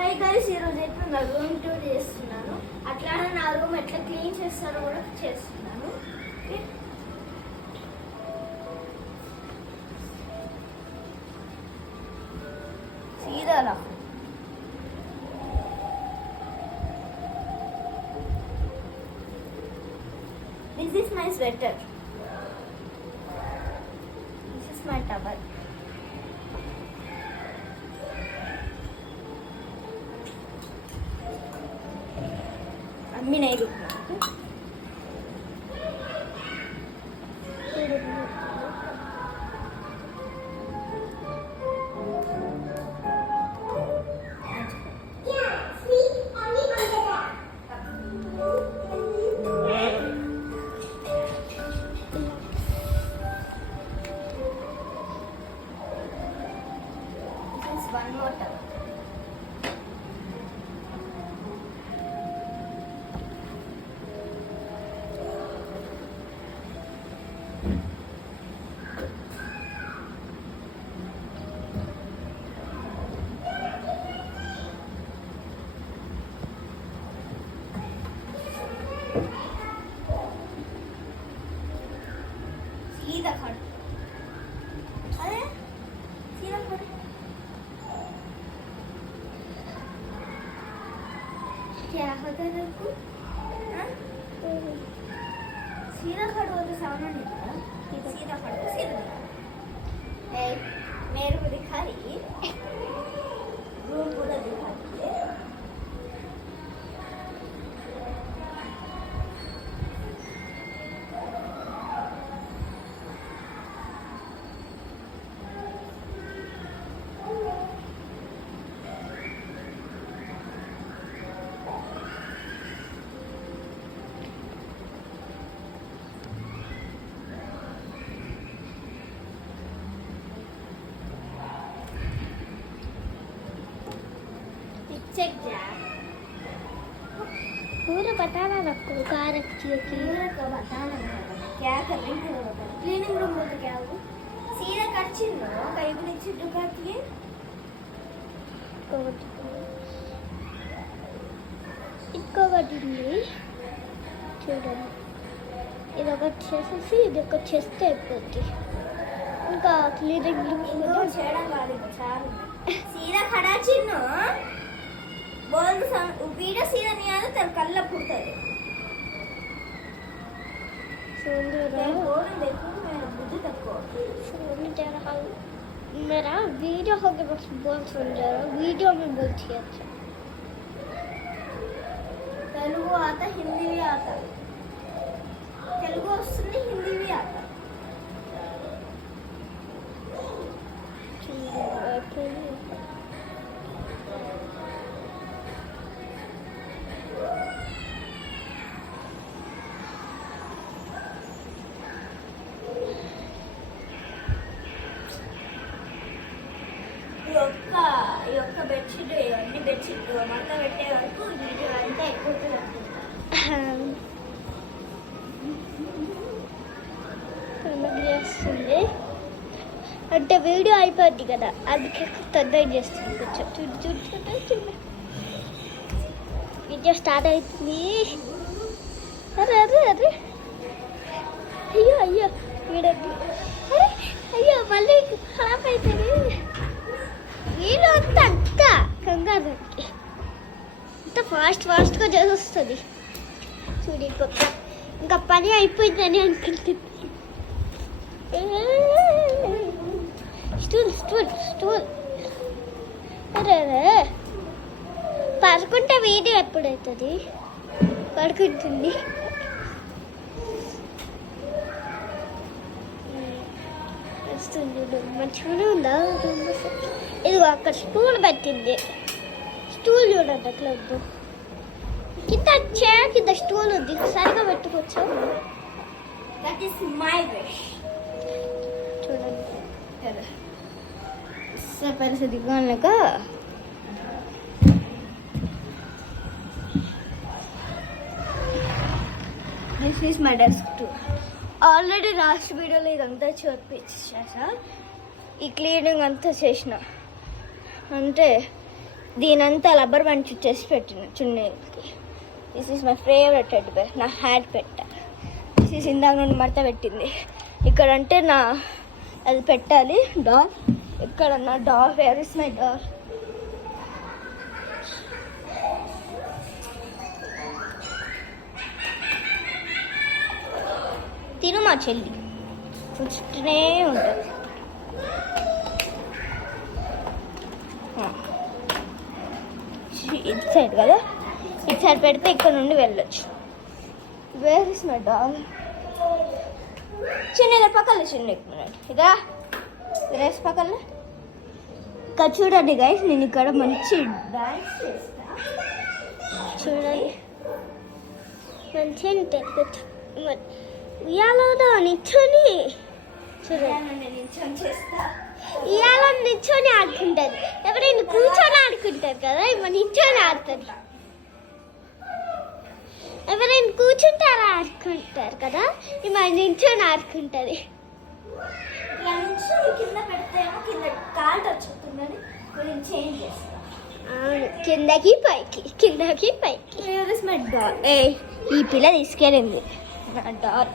Hi guys, ఈరోజు అయితే నా రూమ్ టూర్ చేస్తున్నాను. అట్లానే నా రూమ్ ఎట్లా క్లీన్ చేస్తారో కూడా చేస్తున్నాను. సీదా this is my sweater, this is my towel. అమ్మి నైరు one more time. सीधा खड़, अरे सीधा खड़, क्या होता है तेरे को? सीधा खड़ो तो सामने नहीं था, सीधा खड़ो, सीधा। मेरे को दिखा रही रूम पूरा दिखा रही है. चेक जा, पूरा बताना रखो कहाँ रखती हो कि पूरा का बताना क्या कर रही है बता. क्लीनिंग रूम बोलते क्या वो सीधा कच्चिनो कई भी नीचे ढुकाती है. ఇంకో పడింది చూడండి, ఇది ఒకటి చేసేసి ఇది ఒకటి చేస్తే అయిపోద్ది. ఇంకా క్లీనింగ్ ఇంకో చేయడం కాదు, చాలు. सीधा खड़ा चिन्नो बोल वीडियो सीधा नहीं आया तेरे कल्ला फुटता है. मेरा वीडियो हो गया, बस बोल सुन रहा हूँ, वीडियो में बोलती है. अच्छा तेलुगु आता, हिंदी भी आता. तेलुगु वस्तुंदी, हिंदी भी आता. ఈ యొక్క బెడ్షీట్, ఇవన్నీ బెడ్షీట్ మొత్తం పెట్టే వరకు వీడియో అంతా అయిపోతుంది చేస్తుంది. అంటే వీడియో అయిపోద్ది కదా, అందుకే తొందరగా చేస్తుంది. కొంచెం చూడు చూడు చూడు చూడు, వీడియో స్టార్ట్ అవుతుంది. అరే అరే అరే, అయ్యో అయ్యో వీడద్దు, అరే అయ్యో మళ్ళీ ఖరాబ్ అవుతుంది. వీళ్ళు అంతా అంతా కంగారు అంత ఫాస్ట్గా చేస్తుంది. చూడు ఇంకా పని అయిపోయిందని అనుకుంటుంది. స్టూల్ అరే అరే, పడుకుంటే వీడియో ఎప్పుడవుతుంది? పడుకుంటుంది. మంచిగానే ఉందా? ఇదిగో అక్కడ స్టూల్ పెట్టింది. స్టూల్ చూడండి అట్లా వద్దు, కింద చైర్ కింద స్టూల్ ఉంది, సరిగా పెట్టుకోవచ్చు. That is my wish. చూడండి పరిస్థితి కనుక this is my desk two. Already last వీడియోలో ఇదంతా చూపించేసా. ఈ క్లీనింగ్ అంతా చేసిన అంటే దీనంతా రబ్బర్ బ్యాండ్ చుట్టేసి పెట్టిన చున్నీకి. This is my favourite teddy bear. నా హ్యాట్ పెట్టా. దిస్ ఈస్ ఇందాక నుండి మడత పెట్టింది. ఇక్కడ అంటే నా అది పెట్టాలి డాల్. ఇక్కడ నా doll. Where is my doll? తిను మా చెల్లి చుట్టూనే ఉంటుంది. ఇటు సైడ్ కదా, ఇటు సైడ్ పెడితే ఇక్కడ నుండి వెళ్ళొచ్చు. Wear is my dog? చిన్న పక్కన చిన్న ఇదా రేస్ పక్కన. ఇక్కడ చూడండి గైస్, నేను ఇక్కడ మంచి డాన్స్ చేస్తా చూడండి. మంచిగా ఉయ్యాలో నిల్చొని చూడండి. ఇవాళ నిల్చొని ఆడుకుంటారు. ఎవరైనా కూర్చొని ఆడుకుంటారు కదా, ఇవి నిల్చొని ఆడుతుంది. ఎవరైనా కూర్చుంటారా ఆడుకుంటారు కదా, ఇవి నిల్చొని ఆడుకుంటుంది. కింద పెడితేమో కింద కాల్ట్ వచ్చేస్తుందని కొంచెం చేంజ్ చేస్తాం. కిందకి పైకి, కిందకి పైకి. ఈ పిల్ల తీసుకెళ్ళింది నా డాల్.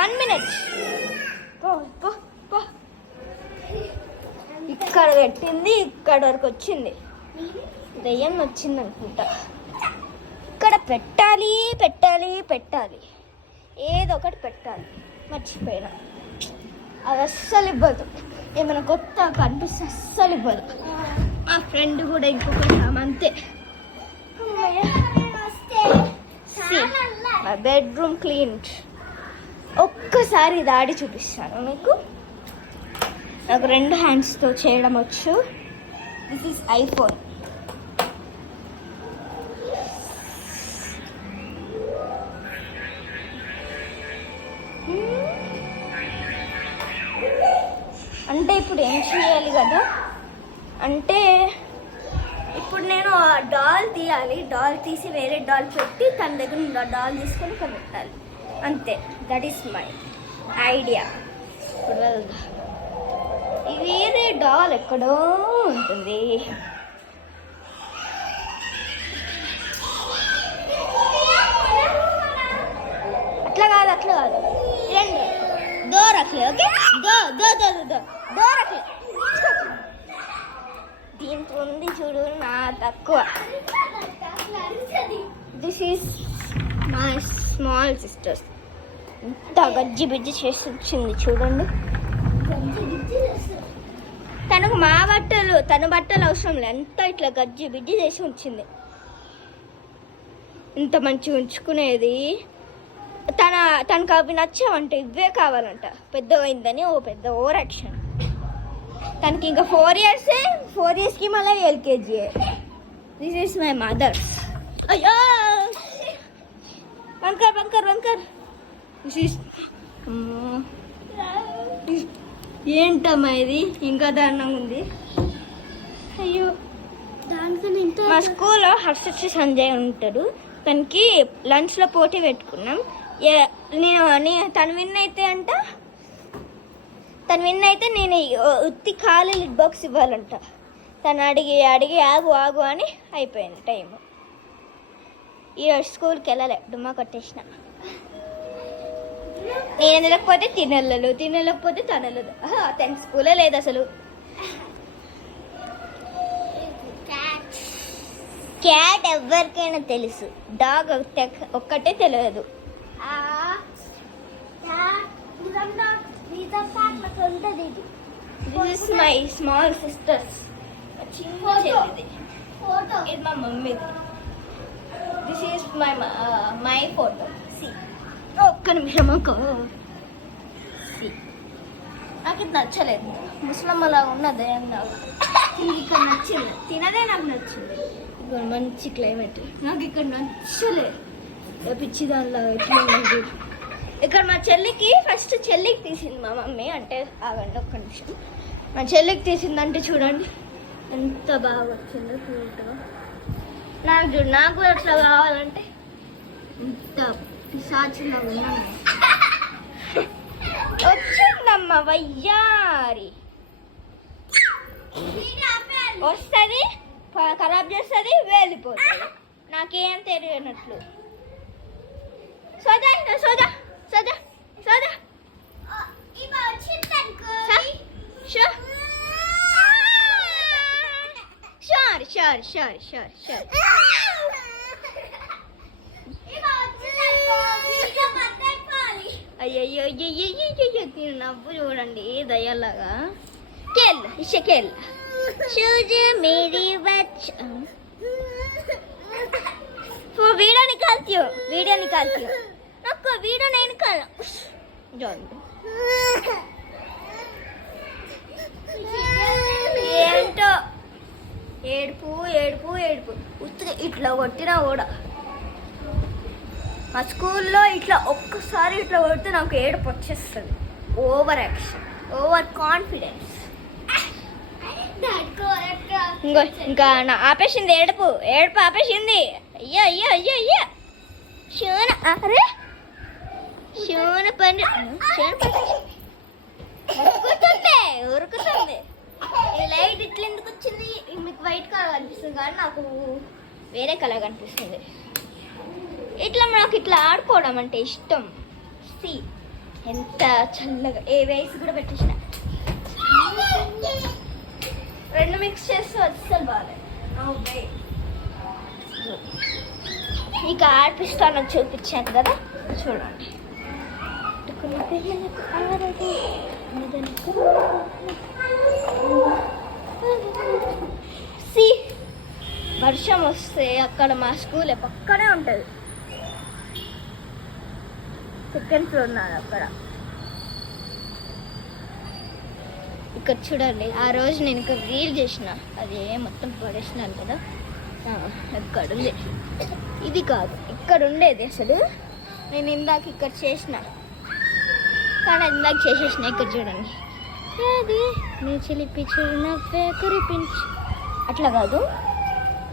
1 minute. ఇక్కడ పెట్టింది, ఇక్కడ వరకు వచ్చింది. దయ్యం వచ్చింది అనుకుంటా. ఇక్కడ పెట్టాలి పెట్టాలి పెట్టాలి, ఏదో ఒకటి పెట్టాలి. మర్చిపోయినా. అది అస్సలు ఇవ్వదు. ఏమైనా కొత్త కనిపిస్తే అస్సలు ఇవ్వదు. మా ఫ్రెండ్ కూడా ఇంకొకటి అంతే. మా బెడ్రూమ్ క్లీన్. ఒక్కసారి ఇది ఆడి చూపిస్తాను మీకు. నాకు 2 హ్యాండ్స్తో చేయడం వచ్చు. This is iPhone. అంటే ఇప్పుడు ఏం చేయాలి కదా అంటే, ఇప్పుడు నేను ఆ డాల్ తీయాలి. డాల్ తీసి వేరే డాల్ పెట్టి తన దగ్గర నుండి ఆ డాల్ తీసుకొని ఇక్కడ పెట్టాలి. అంతే. That is my idea. ఇప్పుడు వెళ్దా. వేరే డాల్ ఎక్కడో ఉంటుంది. అట్లా కాదు, అట్లా కాదు. దో రఖలే. ఓకే, దో దో దో దో దో రఖలే. దీంట్లో ఉంది చూడు నా తక్కువ. This is my small sisters. ఇంత గజ్జి బిజ్జి చేసి వచ్చింది చూడండి. తనకు మా బట్టలు, తన బట్టలు అవసరం లేదు. అంతా ఇట్లా గజ్జి బిజ్జి చేసి వచ్చింది. ఇంత మంచిగా ఉంచుకునేది. తనకు అవి నచ్చావంటే ఇవే కావాలంట. పెద్దగైందని ఓ పెద్ద ఓవర్ యాక్షన్. తనకి ఇంకా 4 years. 4 yearsకి మళ్ళీ LKG. This is my mother's. అయ్యో వంకర్ వంకర్ వంకర్. దిస్ ఈస్ ఏంటమ్మా ఇది, ఇంకా దారుణంగా ఉంది. అయ్యో దానికన్నా ఇంత. మా స్కూల్లో హర్ష సంజయ్ ఉంటాడు. తనకి లంచ్లో పోటీ పెట్టుకున్నాం. తను విన్ అయితే నేను ఉత్తి ఖాళీ లిడ్ బాక్స్ ఇవ్వాలంట. తను అడిగి అడిగి ఆగు ఆగు అని అయిపోయింది టైం. ఈరోజు స్కూల్కి వెళ్ళలే, డుమ్మా కొట్టేసిన. నేను తినలేకపోతే తినలేకపోతే తనలేదు. తన స్కూలే లేదు అసలు. క్యాట్ ఎవరికైనా తెలుసు, డాగ్ ఒక్కటే తెలియదు. This is my small sisters. చిన్న చెల్లిది. ఇది మా మమ్మీది. This is my photo. See. ఒక్క నిమిషం అక్క. See. నాకు ఇది నచ్చలేదు. ముస్లమ్మలా ఉన్నది. ఇక్కడ నచ్చింది. తినదే నాకు నచ్చింది. ఇక్కడ మంచి క్లైమేట్. నాకు ఇక్కడ నచ్చలేదు. పిచ్చి దానిలో ఎట్లా ఉంది. ఇక్కడ మా చెల్లికి ఫస్ట్ చెల్లికి తీసింది మా మమ్మీ. అంటే ఆగండి ఒక్క నిమిషం. మా చెల్లికి తీసిందంటే చూడండి ఎంత బాగా వచ్చిందో క్యూట్గా. నాకు కూడా అట్లా కావాలంటే ఎంత పిశాచిలా ఉన్నాను. వచ్చిందమ్మా వయ్యారి. వస్తుంది, ఖరాబ్ చేస్తుంది, వెళ్ళిపోతుంది. నాకేం తెలియనట్లు. సోదా సోదా సోదా సోదా sure sure sure sure sure. అయ్యో తిను నవ్వు చూడండి దయ్యాలాగా. खेल इसे खेल शूज मेरी बच्चा. वो वीडियो निकालती हो नको वीडियो नहीं निकालना. ఏంటో ఏడుపు ఏడుపు ఏడుపు ఉత్తి ఇట్లా కొట్టినా కూడా. మా స్కూల్లో ఇట్లా ఒక్కసారి ఇట్లా కొడితే నాకు ఏడుపు వచ్చేస్తుంది. Over action, over confidence. ఇంకా నా ఆపేసింది ఏడుపు ఆపేసింది. అయ్యో అయ్యో అయ్యో అయ్యో శూన అరే శూన పని ఉరుకుతుంది. ఈ లైట్ ఇట్లా ఎందుకు వచ్చింది? మీకు వైట్ కలర్ కనిపిస్తుంది కానీ నాకు వేరే కలర్ కనిపిస్తుంది. ఇట్లా నాకు ఇట్లా ఆడుకోవడం అంటే ఇష్టం. సి ఎంత చల్లగా ఏ వయసు కూడా పెట్టేసిన. రెండు మిక్స్ చేస్తే అస్సలు బాగాలేదు. ఇక ఆడిపిస్తాను చూపించాను కదా, చూడండి. సి వర్షం వస్తే అక్కడ మా స్కూల్ పక్కనే ఉంటుంది. సెకండ్ ఫ్లోర్ నాది అక్కడ. ఇక్కడ చూడండి, ఆ రోజు నేను ఇక్కడ రీల్ చేసిన, అది మొత్తం పడేసినాను కదా, అక్కడ ఉంది. ఇది కాదు, ఇక్కడ ఉండేది అసలు. నేను ఇందాక ఇక్కడ చేసిన, కానీ ఇందాక చేసేసిన. ఇక్కడ చూడండి, అది నీ చిలిపి చిరునవ్వే కురిపించి, అట్లా కాదు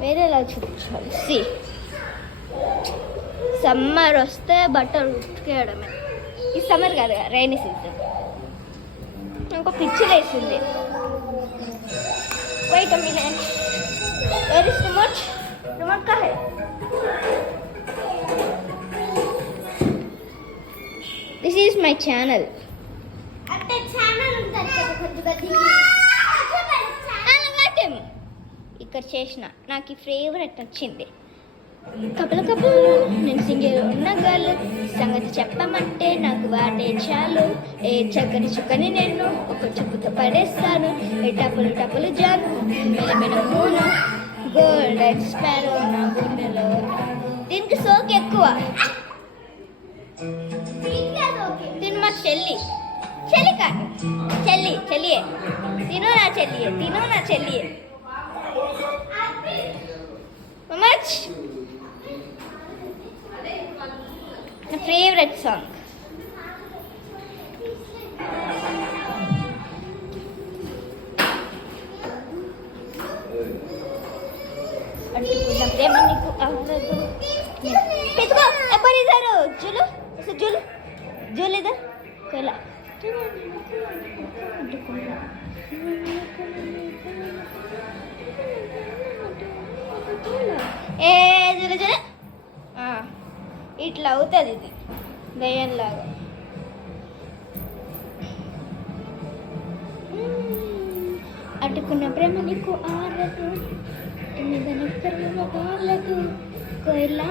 వేరేలా చూపించాలి. సి సమ్మర్ వస్తే బట్టలు ఉతికేయడమే. ఈ సమ్మర్ కాదు, రైనీ సీజన్. ఇంకో పిచ్చి వేసింది. Wait a minute, where is remote? Remote కా హై? This is my channel. అంటే ఛానల్ ఉంటుంది ఇక్కడ చేసిన. నాకు ఈ ఫేవరెట్ వచ్చింది. కపల కపల నేను సింగర్ ఉన్న గర్ల్, సంగతి చెప్పమంటే నాకు వాడే చాలు. ఏ చక్కని చుక్కని నేను ఒక చుక్కుతో పడేస్తాను. ఏ టప్పులు టప్పులు జాను మెలమెల మూను గోల్డెన్ స్పారో నా గుండెలో. దీనికి సోకు ఎక్కువ. తిను మా చెల్లి కాదు, చెల్లియే తిను నా చెల్లియే. Much my favorite song. అడుగుతున్న ప్రేమ నీకు అవదు. పెట్టుకో ఎప్పుడు ఇదారు జూలు ఇదా కొలా ఏ జూలు ఇట్లా అవుతుంది. ఇది దయ్యంలాగా. అటుకున్న ప్రేమ నీకు ఆరదు, ప్రేమ బాలదు. కోయిలా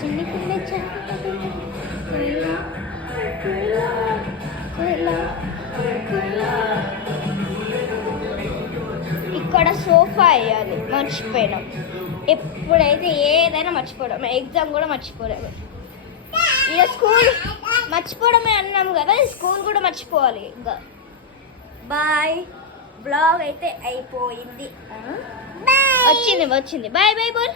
చిన్ని పిల్ల ఇక్కడ సోఫా వేయాలి, మర్చిపోయినాం. ఎప్పుడైతే ఏదైనా మర్చిపోవడం, ఎగ్జామ్ కూడా మర్చిపోలేము. ఇక స్కూల్ మర్చిపోవడమే అన్నాం కదా, స్కూల్ కూడా మర్చిపోవాలి. ఇంకా బాయ్. బ్లాగ్ అయితే అయిపోయింది. వచ్చింది బాయ్ బాయ్ బోల్.